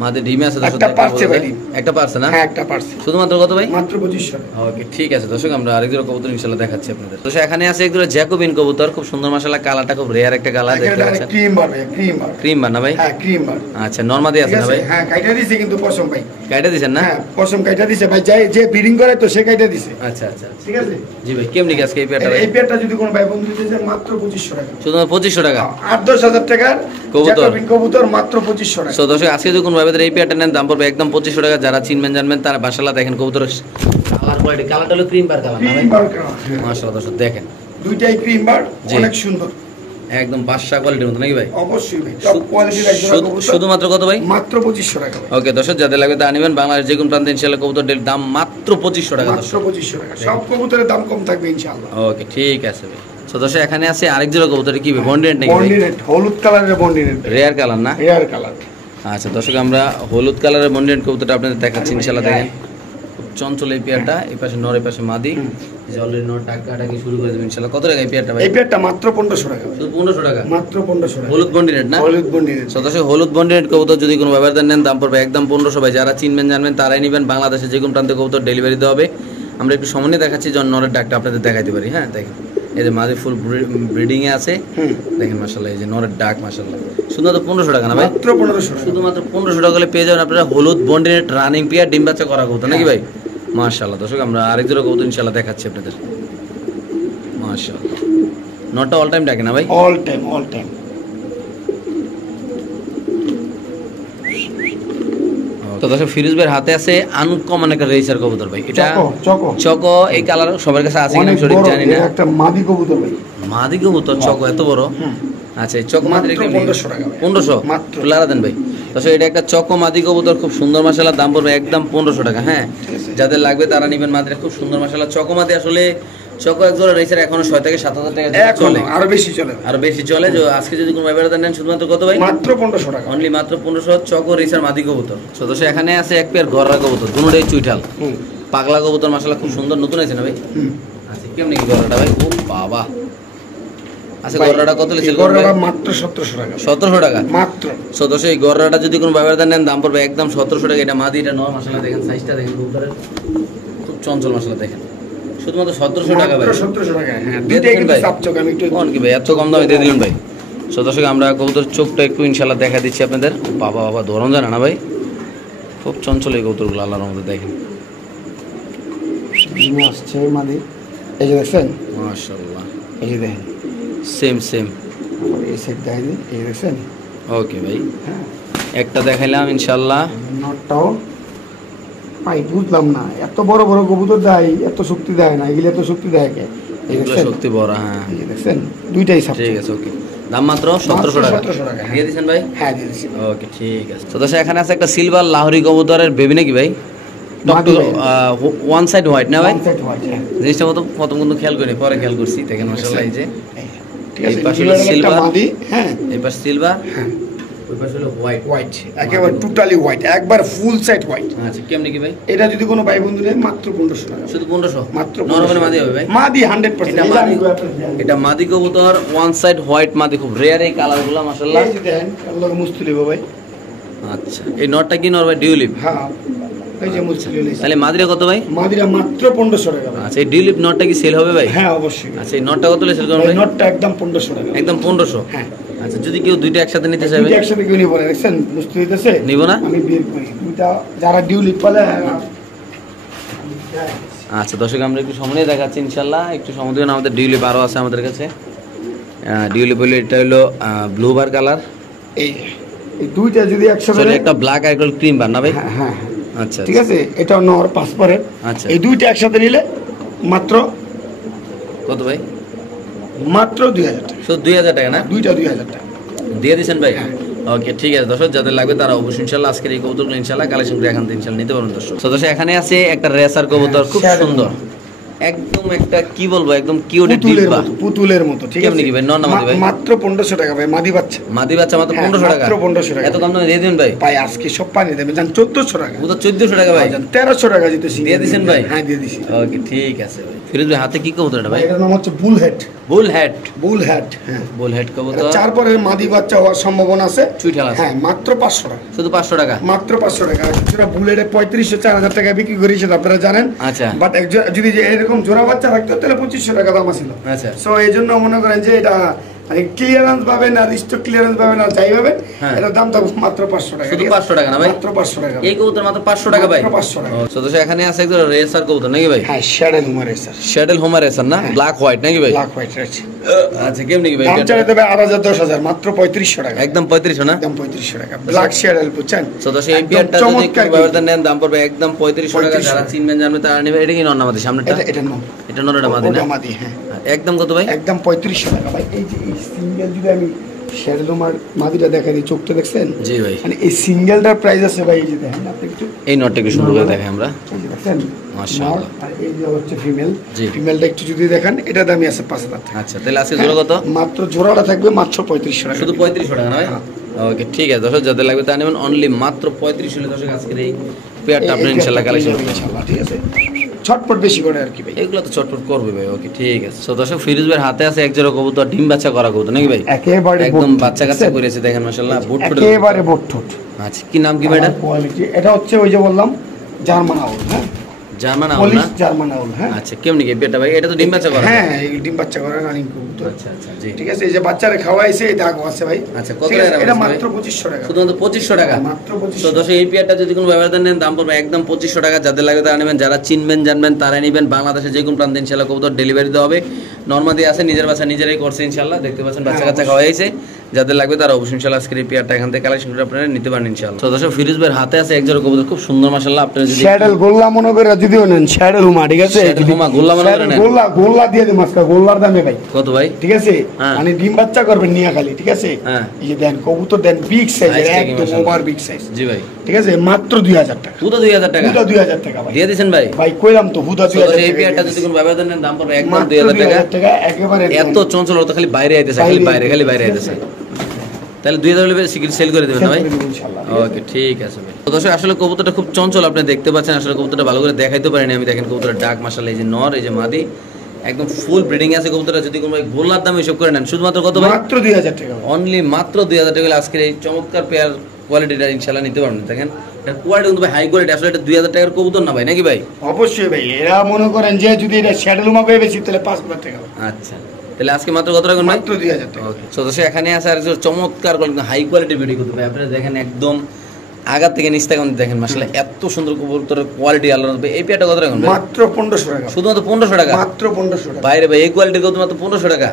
মাদি ডিমে আছে দর্শক, একটা পারছে ভাই ডিম। একটা পারছে না? হ্যাঁ একটা পারছে, শুধুমাত্র কত ভাই? মাত্র 2500 টাকা। ওকে ঠিক আছে দর্শক, আমরা আরেক জোড়া কবুতর ইনশাআল্লাহ দেখাচ্ছি আপনাদের। দর্শক এখানে আছে এক জোড়া জ্যাকোবিন কবুতর, খুব সুন্দর মাশাআল্লাহ, কালারটা খুব রেয়ার একটা কালার দেখতে পাচ্ছেন। ক্রিম বার ভাই, ক্রিম বার। ক্রিম বার না ভাই? হ্যাঁ ক্রিম বার। আচ্ছা নরমাদি আছে না ভাই? হ্যাঁ কাইটা দিছে কিন্তু পশম ভাই। কাইটা দিবেন না? হ্যাঁ পশম কাইটা দিছে ভাই, যে ব্রিডিং করে তো সে কাইটা দিছে। আচ্ছা আচ্ছা ঠিক আছে জি ভাই, কেমনি আজকে এই পেয়ারটা ভাই? এই পেয়ারটা যদি কোনো ভাই বন্ধু দিতে চায় মাত্র 2500 টাকা। শুধু 2500 টাকা 8-10 হাজার টাকার কবুতর। জ্যাকোবিন কবুতর মাত্র 2500 টাকা। সো দর্শক আজকে যদি কোনো ভাইদের এই পেয়ারটা নেন দাম পড়বে একদম 2500 টাকা। যারা চিনবেন জানবেন তারা মাশাআল্লাহ দেখেন কবুতরের কালার কোয়ালিটি, কালারটা হলো ক্রিম বার কালার না ভাই? ক্রিম বার কালার। মাশাআল্লাহ দর্শক দেখেন দুইটাই ক্রিম বার, জি। অনেক সুন্দর। একদম বাদশা কোয়ালিটির মতো নাকি ভাই? অবশ্যই ভাই টপ কোয়ালিটির একজন কবুতর। শুধুমাত্র কত ভাই? মাত্র 2500 টাকা ভাই। ওকে দর্শক যাদের লাগবে তা নেবেন। বাংলাদেশ যে কোনো প্রান্তে ইনশাআল্লাহ কবুতর ডেল দাম মাত্র 2500 টাকা মাত্র দর্শক। 2500 টাকা। সব কবুতরের দাম কম থাকবে ইনশাআল্লাহ। ওকে ঠিক আছে ভাই। সো দর্শক এখানে আছে আরেক জোড়া কবুতর, কি ভাই বন্ডিনেট নাকি ভাই? বন্ডিনেট, হলুদ কালারের বন্ডিনেট, রেয়ার কালার না? Air colour. আচ্ছা দর্শক আমরা হলুদ কালারের বন্ডিনেট কবুতরটা আপনাদের দেখাচ্ছি ইনশাআল্লাহ। দেখেন খুব চঞ্চল এই পেয়ারটা, এই পাশে নর, এই পাশে মাদি, যে অলরেডি নর টাকাটাকি শুরু করে দেবেন ইনশাআল্লাহ। কত টাকা এই পেয়ারটা ভাই? এই পেয়ারটা মাত্র 1500 টাকা ভাই। শুধু 1500 টাকা? মাত্র 1500 টাকা। হলুদ বন্ডিনেট না? হলুদ বন্ডিনেট। সো দর্শক হলুদ বন্ডিনেট কবুতর যদি কোনো ব্যবহারদার নেন দাম পড়বে একদম 1500 ভাই। যারা চিনবেন জানবেন তারাই নেবেন। বাংলাদেশে যে কোনো প্রান্তে কবুতর ডেলিভারি দেওয়া হবে। আমরা একটু সামনে দেখাচ্ছি, যখন নরের ডাকটা আপনাদের দেখাইতে পারি। হ্যাঁ দেখেন এই যে মাদি ফুল ব্রিডিং এ আছে, দেখেন মাশাআল্লাহ এই যে নরের ডাক মাশাআল্লাহ। শুধুমাত্র 1500 টাকা না ভাই? মাত্র 1500 টাকা। শুধুমাত্র 1500 টাকা হলে পেয়ে যাবেন আপনারা হলুদ বন্ডিনেট রানিং পেয়ার, ডিম বাচ্চা করা কবুতর নাকি ভাই? মাশাআল্লাহ দর্শক আমরা আরেক জোড়া কবুতর ইনশাআল্লাহ দেখাচ্ছি আপনাদের। মাশাআল্লাহ নটটা অল টাইম ডাকে না ভাই? All time, all time. তো দর্শক ফিরোজ ভাইয়ের হাতে আছে আনকমন একটা রেসার কবুতর ভাই। এটা চকো চকো, এই কালার সবার কাছে আছে কিনা অনেক সঠিক বড়, জানি না। এটা একটা মাদি কবুতর ভাই। মাদি কবুতর চকো এত বড়? আচ্ছা এই চকো মাদি মাত্র 1500 টাকা ভাই। 1500 মাত্র। লারা দেন ভাই। দর্শক এটা একটা চকো মাদি কবুতর, খুব সুন্দর মাশাআল্লাহ, দাম পড়বে একদম 1500 টাকা। হ্যাঁ যাদের লাগবে তারা নেবেন। মাদিটা খুব সুন্দর মাশাআল্লাহ। চকো মাদি আসলে চকো এক জোড়া রেসার এখনো 6 থেকে 7000 টাকা চলে, আরো বেশি চলে ভাই। আর বেশি চলে। যে আজকে যদি কোনো ব্যবহার নেন শুধুমাত্র কত ভাই? মাত্র 1500 টাকা। অনলি মাত্র 1500 চকো রেসার মাদি কবুতর। সো দর্শক এখানে আছে এক পেয়ার গররা কবুতর, দুটোই চুইঠাল পাগলা কবুতর মাশাআল্লাহ, খুব সুন্দর নতুন আছে না ভাই? আচ্ছা কেমনি কি গররাটা ভাই? ও বাবা। আচ্ছা গররাটা কত লেছিল? গররাটা মাত্র 1700 টাকা। 1700 টাকা মাত্র। সো দর্শক এই গররাটা যদি কোনো ব্যবহার নেন দাম পড়বে একদম 1700 টাকা। এটা মাদি, এটা নর মাশাআল্লাহ। দেখেন সাইজটা দেখেন কবুতরের, খুব চঞ্চল মাশাআল্লাহ। দেখেন শুধুমাত্র 1700 টাকা ভাই। মাত্র 1700 টাকা। হ্যাঁ দুইটাই কিন্তু সাপচক। আমি একটু কোন কি ভাই এত কম দামে দিয়ে দিলেন ভাই? সো দর্শক আমরা কবুতর চোখটা একটু ইনশাআল্লাহ দেখা দিচ্ছি আপনাদের। বাবা বাবা ধরন জানা না ভাই, খুব চঞ্চল এই কবুতরগুলো আল্লাহর রহমতে। দেখেন ডিমে আসছে মাদি, এই যে দেখছেন মাশাআল্লাহ, এই যে দেখেন সেম সেম। এই সাইড দেখেন, এই যে দেখছেন। ওকে ভাই একটা দেখাইলাম ইনশাআল্লাহ। নটটাও ভাই বুঝলাম না, এত বড় বড় কবুতর দেয় এত শক্তি দেয় না, এগুলো এত শক্তি দেয় কে? এই এগুলো দেখছেন, সত্যি বড়। হ্যাঁ এই যে দেখছেন দুইটাই সাপ। ঠিক আছে ওকে, দাম মাত্র 1700 টাকা। 1700 টাকা। দিয়ে দিচ্ছেন ভাই? হ্যাঁ দিয়ে দিচ্ছি। ওকে ঠিক আছে। তো দর্শক এখানে আছে একটা সিলভার লাহোরি কবুতরের বেবি নাকি ভাই? ওয়ান সাইড হোয়াইট না ভাই? One side white, হ্যাঁ। জিনিসটা প্রথম কিন্তু খেয়াল করিনি, পরে খেয়াল করছি। দেখেন মাশাআল্লাহ এই যে ঠিক আছে, এই পাশে এই হলো একটা silver। মাদি, হ্যাঁ এই পাশে সিলভার, হ্যাঁ ওই পাশে হলো হোয়াইট। হোয়াইট, একেবারে টোটালি হোয়াইট, একবার ফুল সাইড হোয়াইট। আচ্ছা কেমনি কি ভাই? এটা যদি কোনো ভাই বন্ধু নেয় মাত্র 1500 টাকা। শুধু 1500? মাত্র নরমাল মাদি হবে ভাই? মাদি 100%। এটা মাদি, এটা মাদি কবুতর ওয়ান সাইড হোয়াইট মাদি, খুব রেয়ার এই কালারগুলো মাশাআল্লাহ। এই যে দেখেন আল্লাহ মুস্তালিব ভাই। আচ্ছা এই নটটা কি নর ভাই? ডিউলিপ? হ্যাঁ এই যে মুস্তালিব। তাহলে মাদিরা কত ভাই? মাদিরা মাত্র 1500 টাকা ভাই। আচ্ছা এই ডিউলিপ নটটা কি সেল হবে ভাই? হ্যাঁ অবশ্যই। আচ্ছা এই নটটা কত সেল করবেন ভাই? নটটা একদম 1500 টাকা। একদম 1500? হ্যাঁ। আচ্ছা যদি কেউ দুইটা একসাথে নিতে চাইবে? দুইটা একসাথে কেউ নিব না, দেখছেন মুস্তালিব হইতেছে। নিব না? আমি বের করি দুইটা, যারা ডিউলিপ পালে। আচ্ছা দর্শক আমরা একটু সামনে দেখাচ্ছি ইনশাল্লাহ। একটু সময় দিন, আমাদের ডিউলিপ আরও আছে আমাদের কাছে। ডিউলিপ হলো এটা হলো ব্লু বার কালার। এই এই দুইটা যদি একসাথে সরি একটা ব্ল্যাক আর একটা ক্রিম বার না ভাই? হ্যাঁ হ্যাঁ আচ্ছা ঠিক আছে, এটা নর পাসপোর্টের। আচ্ছা এই দুইটা একসাথে নিলে মাত্র কত ভাই? মাত্র 2000 টাকা। শুধু 2000 টাকা না? দুইটা 2000 টাকা দিয়ে দিচ্ছেন ভাই? ওকে ঠিক আছে দর্শক, যাদের লাগবে তারা অবশ্যই ইনশাল্লাহ আজকের এই কবুতরগুলো ইনশাল্লাহ কালেকশন করে এখান থেকে ইনশাল্লাহ নিতে পারবেন দর্শক। তো দর্শক এখানে আছে একটা রেসার কবুতর, খুব হ্যাঁ, সুন্দর, একদম একটা কি বলবো একদম কিউটের পুতুলের ডিব্বা মতো, পুতুলের মতো, ঠিক কেমনি আছে কি ভাই, নর না মাদি ভাই? মাত্র 1500 টাকা ভাই, মাদি বাচ্চা। মাদি বাচ্চা মাত্র হ্যাঁ, 1500 টাকা, মাত্র 1500 টাকা। এত কম দামে দিয়ে দিবেন ভাই? ভাই আজকে সব পানি দেবে, জান 1400 টাকা। ও তো 1400 টাকা ভাই, 1300 টাকা দিতেছি। দিয়ে দিছেন ভাই? হ্যাঁ দিয়ে দিছি। ওকে ঠিক আছে ভাই। ফিরোজ ভাই হাতে কি কবুতর এটা ভাই? এটার নাম হচ্ছে বুল হেড। বুল হেড। বুল হেড, হ্যাঁ। বুল হেড এটা কবুতর, 4 পরের মাদি বাচ্চা হওয়ার সম্ভাবনা আছে। চুইঠাল আছে। হ্যাঁ, মাত্র 500 টাকা। শুধু 500 টাকা? মাত্র 500 টাকা। যেটা বুলেটে 3500 4000 টাকা বিক্রি করি সেটা আপনারা জানেন। আচ্ছা। বাট যদি যে এরকম জোড়া বাচ্চা রাখতো তাহলে 2500 টাকা দাম ছিল। আচ্ছা। সো এই জন্য মনে করেন যে এটা ক্লিয়ারেন্স পাবেন আর স্টক ক্লিয়ারেন্স পাবেন আর যাই পাবেন, হ্যাঁ। এটার দাম থাকবে মাত্র 500 টাকা। শুধু 500 টাকা না ভাই? মাত্র 500 টাকা। এই কবুতর মাত্র 500 টাকা ভাই? মাত্র 500 টাকা। ও তো এখানে আছে একজন রেসার কবুতর নাকি ভাই? হ্যাঁ, শ্যাডেল হুমারে স্যার। শ্যাডেল হোমার রেসার না, ব্ল্যাক হোয়াইট নাকি ভাই? Black white right. আচ্ছা কেমনি কি ভাই? দাম চাইলে দেবে 8000 10000, মাত্র 3500 টাকা। একদম 3500 না? একদম 3500 টাকা। ব্ল্যাক শ্যাডেল বুঝছেন? তো এই একদম পেয়ারটা যদি চমৎকার একটু ব্যবধান নেন দাম পড়বে একদম 3500 টাকা। 3500 যারা চিনবেন জানবে তারা নেবে। এটা কি নর না মাদি সামনেটা? এটা নো। এটা নর, এটা মাদি না? ওটা মাদি, হ্যাঁ। একদম কত ভাই? একদম 3500 টাকা ভাই। এই যে এই সিঙ্গেল যদি আমি শ্যাডেলুমার মাদিটা দেখাই দিই, চোখটা দেখছেন? জি ভাই। মানে এই সিঙ্গেলটার প্রাইস আছে ভাই, এই যে দেখেন আপনি একটু, এই নটটা একটু সুন্দর করে দেখাই আমরা। এই যে দেখছেন মাশাআল্লাহ। আর এই যে হচ্ছে ফিমেল। জি। ফিমেলটা একটু যদি দেখেন, এটা দামই আছে 5000 টাকা। আচ্ছা তাহলে আজকে জোড়া কত? মাত্র জোড়াটা থাকবে মাত্র 3500 টাকা। শুধু 3500 টাকা না ভাই? ওকে ঠিক আছে দর্শক, যাদের লাগবে তা নেবেন অনলি মাত্র 3500 টাকা। দর্শক আজকের এই পেয়ারটা আপনি ইনশাআল্লাহ কালেকশন করবেন ইনশাআল্লাহ, ঠিক আছে। ছটপট বেশি করে আর কি ভাই। এগুলো তো চটপট করবে ভাই। ওকে ঠিক আছে। তো দর্শক ফিরোজ ভাইয়ের হাতে আছে এক জোড়া কবুতর, ডিম বাচ্চা করা কবুতর নাকি ভাই? একেবারে একদম বুটঠুট, বাচ্চা কাচ্চা দেখছেন? করেছে দেখেন মাশাআল্লাহ, বুট ফুট। একেবারে বুটঠুট। আচ্ছা কি নাম কি ভাই এটা? কোয়ালিটি এটা হচ্ছে ওই যে বললাম জার্মান আউল, হ্যাঁ। জার্মান আউল পলিশ না? জার্মান আউল, হ্যাঁ। আচ্ছা কেমনি কি পেয়ারটা ভাই? এটা তো ডিম বাচ্চা করা? হ্যাঁ, এই ডিম বাচ্চা করা রানিং কবুতর। আচ্ছা আচ্ছা জি ঠিক আছে, এই যে বাচ্চারে খাওয়াইছে এই দাগ আছে ভাই। আচ্ছা কত ঠিক আছে, টাকা? এটা মাত্র 2500 টাকা। শুধুমাত্র 2500 টাকা? মাত্র তো 2500। দর্শক এই পেয়ারটা যদি কোনো ব্যবধান নেন দাম পড়বে একদম 2500 টাকা। যাদের লাগবে তারা নেবেন, যারা চিনবেন জানবেন তারা নেবেন। বাংলাদেশে যে কোনো প্রান্তে ইনশাআল্লাহ কবুতর ডেলিভারি দেওয়া হবে। নরমাদি আছে, নিজের বাচ্চা নিজেরাই করছে ইনশাআল্লাহ। দেখতে পাচ্ছেন বাচ্চা কাচ্চা খাওয়াইছে। যাদের লাগবে তারা অবশ্যই ইনশাআল্লাহ আজকের এই পেয়ারটা এখান থেকে কালেকশন করে আপনারা নিতে পারেন ইনশাআল্লাহ। তো দর্শক ফিরোজ ভাইয়ের হাতে আছে এক জোড়া কবুতর, খুব সুন্দর মাশাআল্লাহ। আপনারা যদি শ্যাডেল গোল্লা মনে করে যদিও নেন, শ্যাডেল হুমা, ঠিক আছে? শ্যাডেল হুমা, গোল্লা মনে করে নেন। গোল্লা দিয়ে দিন আজকে, গোল্লার দামে ভাই। কত ভাই? ঠিক আছে, হ্যাঁ। মানে ডিম বাচ্চা করবেন নিয়া খালি, ঠিক আছে? হ্যাঁ। এই যে দেন কবুতর দেন বিগ সাইজের, Size টা কি একদম মাশাআল্লাহ? Over big size. জি ভাই। ঠিক আছে, মাত্র 2000 টাকা। পুরো 2000 টাকা? হুদা 2000 টাকা ভাই। দিয়ে দিয়েছেন ভাই? ভাই কইলাম তো হুদা তো 2000 এই টাকা। পেয়ারটা যদি কোনো ব্যবধান নেন দাম পড়বে একদম মাত্র 2000 টাকা। 2000 টাকা একেবারে। এত চঞ্চল তো খালি বাইরে আইতেছে, খালি বাইরে খালি বাইরে আইতেছে। তাহলে 2000 হলে সেল করে দেবেন না ভাই? ইনশাআল্লাহ। ওকে ঠিক আছে ভাই। তো দর্শক আসলে কবুতরটা খুব চঞ্চল, আপনি দেখতে পাচ্ছেন। আসলে কবুতরটা ভালো করে দেখাইতে পারিনি আমি। দেখেন কবুতরের ডাক মাশাআল্লাহ, এই যে নর, এই যে মাদি, একদম ফুল ব্রিডিং আছে কবুতরটা। যদি কোনো ভাই গোল্লার দাম হিসাব করে নেন শুধুমাত্র কত ভাই? মাত্র 2000 টাকা। অনলি মাত্র 2000 টাকা হলে আজকের এই চমৎকার পেয়ার কোয়ালিটিটা ইনশাআল্লাহ নিতে পারবেন। দেখেন এটা কোয়ালিটি কিন্তু ভাই হাই কোয়ালিটি। আসলে এটা 2000 টাকার কবুতর না ভাই, নাকি ভাই? অবশ্যই ভাই, এরা মনে করেন যে যদি এটা শ্যাডেল হুমা পেয়ে বেশি তাহলে 5000 টাকা। আচ্ছা তাহলে আজকে মাত্র কত টাকা ভাই? মাত্র 2000 টাকা। ওকে তো দর্শক এখানে আছে আর চমৎকার হাই কোয়ালিটি ভিডিও করতে ভাই। আপনারা দেখেন একদম আগা থেকে নিচ থেকে দেখেন মাশাআল্লাহ এত সুন্দর কবুতরের কোয়ালিটি আল্লাহ। এই পেয়ারটা কত টাকা ভাই? মাত্র 1500 টাকা। শুধুমাত্র 1500 টাকা? মাত্র 1500 টাকা। বাইরে ভাই এই কোয়ালিটির কত মাত্র 1500 টাকা।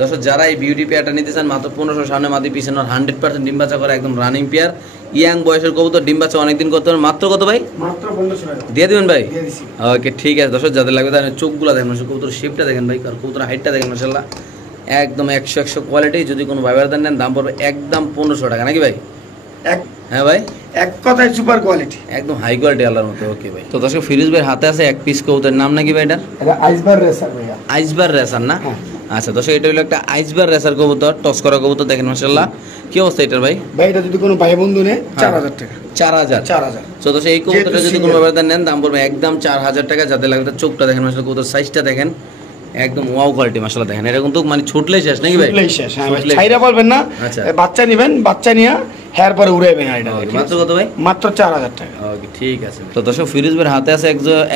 দর্শক যারা এই বিউটি পেয়ারটা নিতে চান মাত্র 1500। সামনে মাদি পিছনে 100% ডিম বাচ্চা করা একদম রানিং পেয়ার, ইয়াং বয়সের কবুতর, ডিম বাচ্চা অনেকদিন করতে পারেন। মাত্র কত ভাই? মাত্র 1500 টাকা। দিয়ে দিবেন ভাই? দিয়ে দিছি। ওকে ঠিক আছে দর্শক, যাদের লাগবে তাদের চোখগুলো দেখেন, কবুতর শেপটা দেখেন ভাই, আর কবুতর হাইটটা দেখেন মাশাআল্লাহ একদম 100 কোয়ালিটি। যদি কোনো ভাইবার দেন নেন দাম পড়বে একদম 1500 টাকা, নাকি ভাই? এক হ্যাঁ ভাই, এক কথায় সুপার কোয়ালিটি, একদম হাই কোয়ালিটি আল্লাহর মতো। ওকে ভাই। তো দর্শক ফিরোজ ভাইয়ের হাতে আছে এক পিস কবুতরের নাম নাকি ভাই? এটা এটা আইসবার রেসার ভাইয়া। আইসবার রেসার না? হ্যাঁ। আচ্ছা দর্শক এটা হলো একটা আইসবার রেসার কবুতর, টস করা কবুতর। দেখেন মাশাআল্লাহ কি অবস্থা এটার ভাই? ভাই এটা যদি কোনো ভাই বন্ধু নেয় 4000 টাকা। 4000? 4000। তো দর্শক এই কবুতরটা যদি কোনো ব্যাপারে নেন দাম পড়বে একদম 4000 টাকা। যাদের লাগবে তার চোখটা দেখেন মাশাআল্লাহ, কবুতর সাইজটা দেখেন একদম ওয়াও কোয়ালিটি মাশাআল্লাহ। দেখেন এটা কিন্তু মানে ছুটলেই শেষ, নাকি ভাই? ছুটলেই শেষ। হ্যাঁ ভাই, ছুটলেই ছাইরা বলবেন না। আচ্ছা। বাচ্চা নেবেন, বাচ্চা নিয়া হেয়ার পরে উড়াইবেন এটা। মাত্র কত ভাই? মাত্র 4000 টাকা। ওকে ঠিক আছে। তো দর্শক ফিরোজ ভাইয়ের হাতে আছে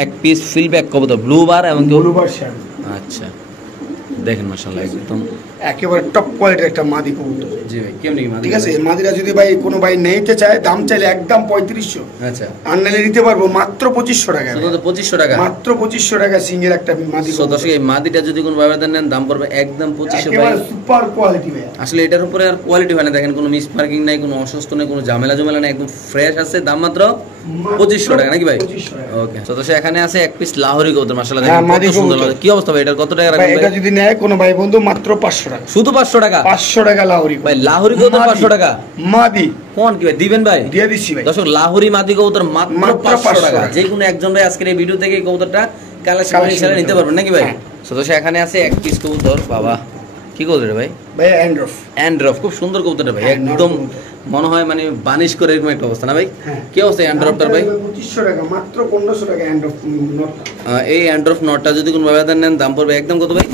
এক পিস ফিলব্যাক কবুতর, ব্লু বার এবং ব্লুবার শ্যাম। আচ্ছা দেখেন মাশাআল্লাহ একদম একেবারে টপ কোয়ালিটির একটা মাদি কবুতর। জি ভাই কেমন কি মাদি? ঠিক আছে, মাদিরা যদি ভাই কোনো ভাই নিতে চায় দাম চাইলে একদম 3500। আচ্ছা আর নালে নিতে পারবো মাত্র 2500 টাকা। শুধু 2500 টাকা? মাত্র 2500 টাকা সিঙ্গেল একটা মাদি তো কবুতর। দর্শক এই মাদিটা যদি কোনো ব্যবধান নেন দাম পড়বে একদম 2500 ভাই। একেবারে সুপার কোয়ালিটি ভাই। আসলে এটার উপরে আর কোয়ালিটি হয় না। দেখেন কোনো মিস মার্কিং নাই, কোনো অসুস্থ নেই, কোনো ঝামেলা জমেলা নেই, একদম ফ্রেশ আছে। দাম মাত্র 2500 টাকা, নাকি ভাই? 2500 টাকা। ওকে তো দর্শক এখানে আছে এক পিস লাহোরি কবুতর মাশাআল্লাহ। হ্যাঁ, দেখেন মাদি কত সুন্দর কবুতর। লাগে। কি অবস্থা ভাই এটার? কত টাকা ভাই রাখবেন এটা ভাই? যদি নেয় কোনো ভাই বন্ধু মাত্র 500 টাকা। শুধু 500 টাকা? 500 টাকা লাহোরি ভাই লাহোরি কবুতর মাদি। 500 টাকা? মাদি কোন কি ভাই দিবেন ভাই? দিয়ে দিচ্ছি ভাই। দর্শক লাহোরি মাদি কবুতর মাত্র মাত্র 500 টাকা। 500 যে কোনো একজন ভাই আজকের এই ভিডিও থেকে এই কবুতরটা কালেকশন ইনশাআল্লাহ নিতে পারবেন নাকি ভাই? তো দর্শক এখানে আছে এক পিস কবুতর। বাবা কি কবুতর রে ভাই? ভাই অ্যান্ড্রফ। অ্যান্ড্রফ খুব সুন্দর কবুতর ভাই, হ্যাঁ, একদম নর কবুতর। মনে হয় মানে বানিশ করে এরকম একটা অবস্থা না ভাই? হ্যাঁ। কি অবস্থা অ্যান্ড্রফটার ভাই? 2500 টাকা, মাত্র 1500 টাকা অ্যান্ড্রফ নটটা। এই অ্যান্ড্রফ নটটা যদি কোনো ব্যবধান নেন দাম পড়বে একদম কত ভাই?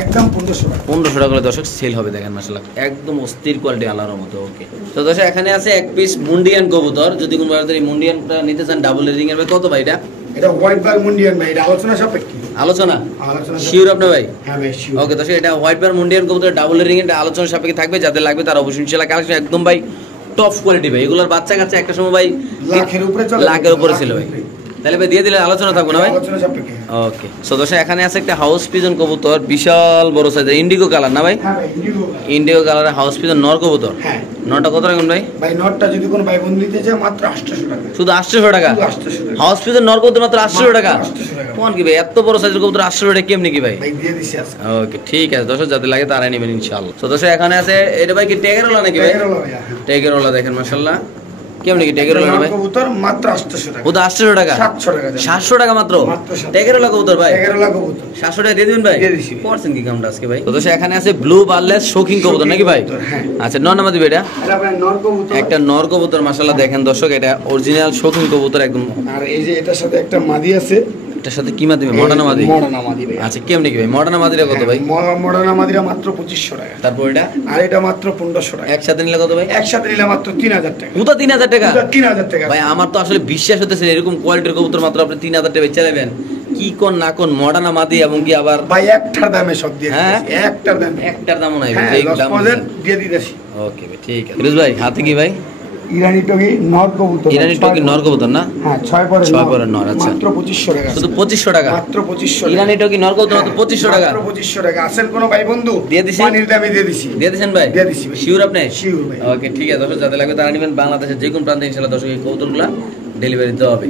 একদম 1500 টাকা। 1500 টাকা করে দর্শক সেল হবে। দেখেন মাশাআল্লাহ একদম অস্থির কোয়ালিটি, আল্লাহর মতো। ওকে, তো দর্শক এখানে আছে এক পিস মুন্ডিয়ান কবুতর। যদি কোনো ব্যবধান এই মুন্ডিয়ানটা নিতে চান ডাবল রিং এর ভাই কত ভাই এটা? এটা হোয়াইট বার মুন্ডিয়ান ভাই, এটা আলোচনা সাপেক্ষে। আলোচনা আলোচনা শিওর আপনি ভাই? হ্যাঁ ভাই শিওর। ওকে, দর্শক এটা হোয়াইট বার মুন্ডিয়ান কবুতর ডাবল রিং এর আলোচনা সাপেক্ষে থাকবে। যাদের লাগবে তারা অবশ্যই ইনশাআল্লাহ কালেকশন একদম ভাই টপ কোয়ালিটি ভাই। এগুলোর বাচ্চা কাচ্চা একটা সময় ভাই লাখের উপরে চলে, লাখের উপরে ছিল ভাই। তাহলে ভাই দিয়ে দিলে আলোচনা থাকবো না ভাই? আলোচনা সাপেক্ষে। ওকে, সো দর্শক এখানে আছে একটা হাউস পিজন কবুতর, বিশাল বড় সাইজের, ইন্ডিগো কালার না ভাই? হ্যাঁ ভাই ইন্ডিগো। ইন্ডিগো কালারের হাউস পিজন নর কবুতর। হ্যাঁ। নরটা কত রাখবেন ভাই? ভাই নটটা যদি কোনো ভাই বন্ধু নিতে চায় মাত্র 800 টাকা। শুধু 800 টাকা? শুধু 800 টাকা। হাউস পিজন নর কবুতর মাত্র 800 টাকা? 800 টাকা। কোন কি ভাই এত বড় সাইজের কবুতর 800 টাকা কেমনে কি ভাই? ভাই দিয়ে দিছি আজকে। ওকে ঠিক আছে দর্শক, যাদের লাগে তারাই নেবেন ইনশাআল্লাহ। তো দর্শক এখানে আছে এটা ভাই কি ট্যাগেরওয়ালা নাকি ভাই? টাইগার ভাই। হ্যাঁ। ট্যাগেরওয়ালা দেখেন মাশাআল্লাহ কেমনে কি ট্যাগেরওয়ালা ভাই? কবুতর মাত্র 800 টাকা। ওটা 800 টাকা? 700 টাকা। 700 টাকা মাত্র? মাত্র 700 ট্যাগেরওয়ালা কবুতর ভাই? টাইগার কবুতর 700 টাকা দিয়ে দিবেন ভাই? দিয়ে দিছি। করছেন কি কামটা আজকে ভাই? তো দর্শক এখানে আছে ব্লু বারলেস শৌখিন কবুতর নাকি ভাই? হ্যাঁ। আচ্ছা নর নামা দিবে এটা? এটা ভাই নর কবুতর। একটা নর কবুতর মাশাআল্লাহ দেখেন দর্শক, এটা অরিজিনাল শৌখিন কবুতর একদম। আর এই যে এটার সাথে একটা মাদি আছে। এটার সাথে কি মাদি? মডার্না মাদি? মডার্না মাদি ভাই। আচ্ছা কেমনে কি ভাই মডার্না মাদিটা কত ভাই? মডার্না মাদিরা মাত্র 2500 টাকা। তারপর এটা আর এটা মাত্র 1500 টাকা। একসাথে নিলে কত ভাই? একসাথে নিলে মাত্র 3000 টাকা। ওটা 3000 টাকা? এটা 3000 টাকা। ভাই আমার তো আসলে বিশ্বাস হতেছে না, এরকম কোয়ালিটির কবুতর মাত্র আপনি 3000 টাকা বেচে নেবেন। কি কোন না কোন মডার্না মাদি এবং কি আবার ভাই একটার দামে সব দিয়ে হ্যাঁ? দিতেছি। একটার দামে। একটার দামও নাই হ্যাঁ, ভাই, এই 10% দাম দিছেন। দিয়ে দিতেছি। ওকে ভাই ঠিক আছে। ফিরোজ ভাই হাতে কি ভাই? ইরানি টগি নর কবুতর। ইরানি টকি নর কবুতর না? হ্যাঁ 6 পরের 6 পরের নর। আচ্ছা মাত্র 2500 টাকা। শুধু 2500 টাকা? মাত্র 2500 ইরানি টকি নর কবুতর মাত্র 2500 টাকা? মাত্র 2500 টাকা। আসেন কোন ভাই বন্ধু দিয়ে দিছি? পানির দামে দিয়ে দিছি। দিয়ে দিয়েছেন ভাই? দিয়ে দিছি ভাই। শিওর আপনি? শিওর ভাই। ওকে ঠিক আছে দর্শক, যাদের লাগবে তারা নেবেন। বাংলাদেশের যে কোনো প্রান্তে ইনশাআল্লাহ দর্শক এই কবুতরগুলো ডেলিভারি দেওয়া হবে।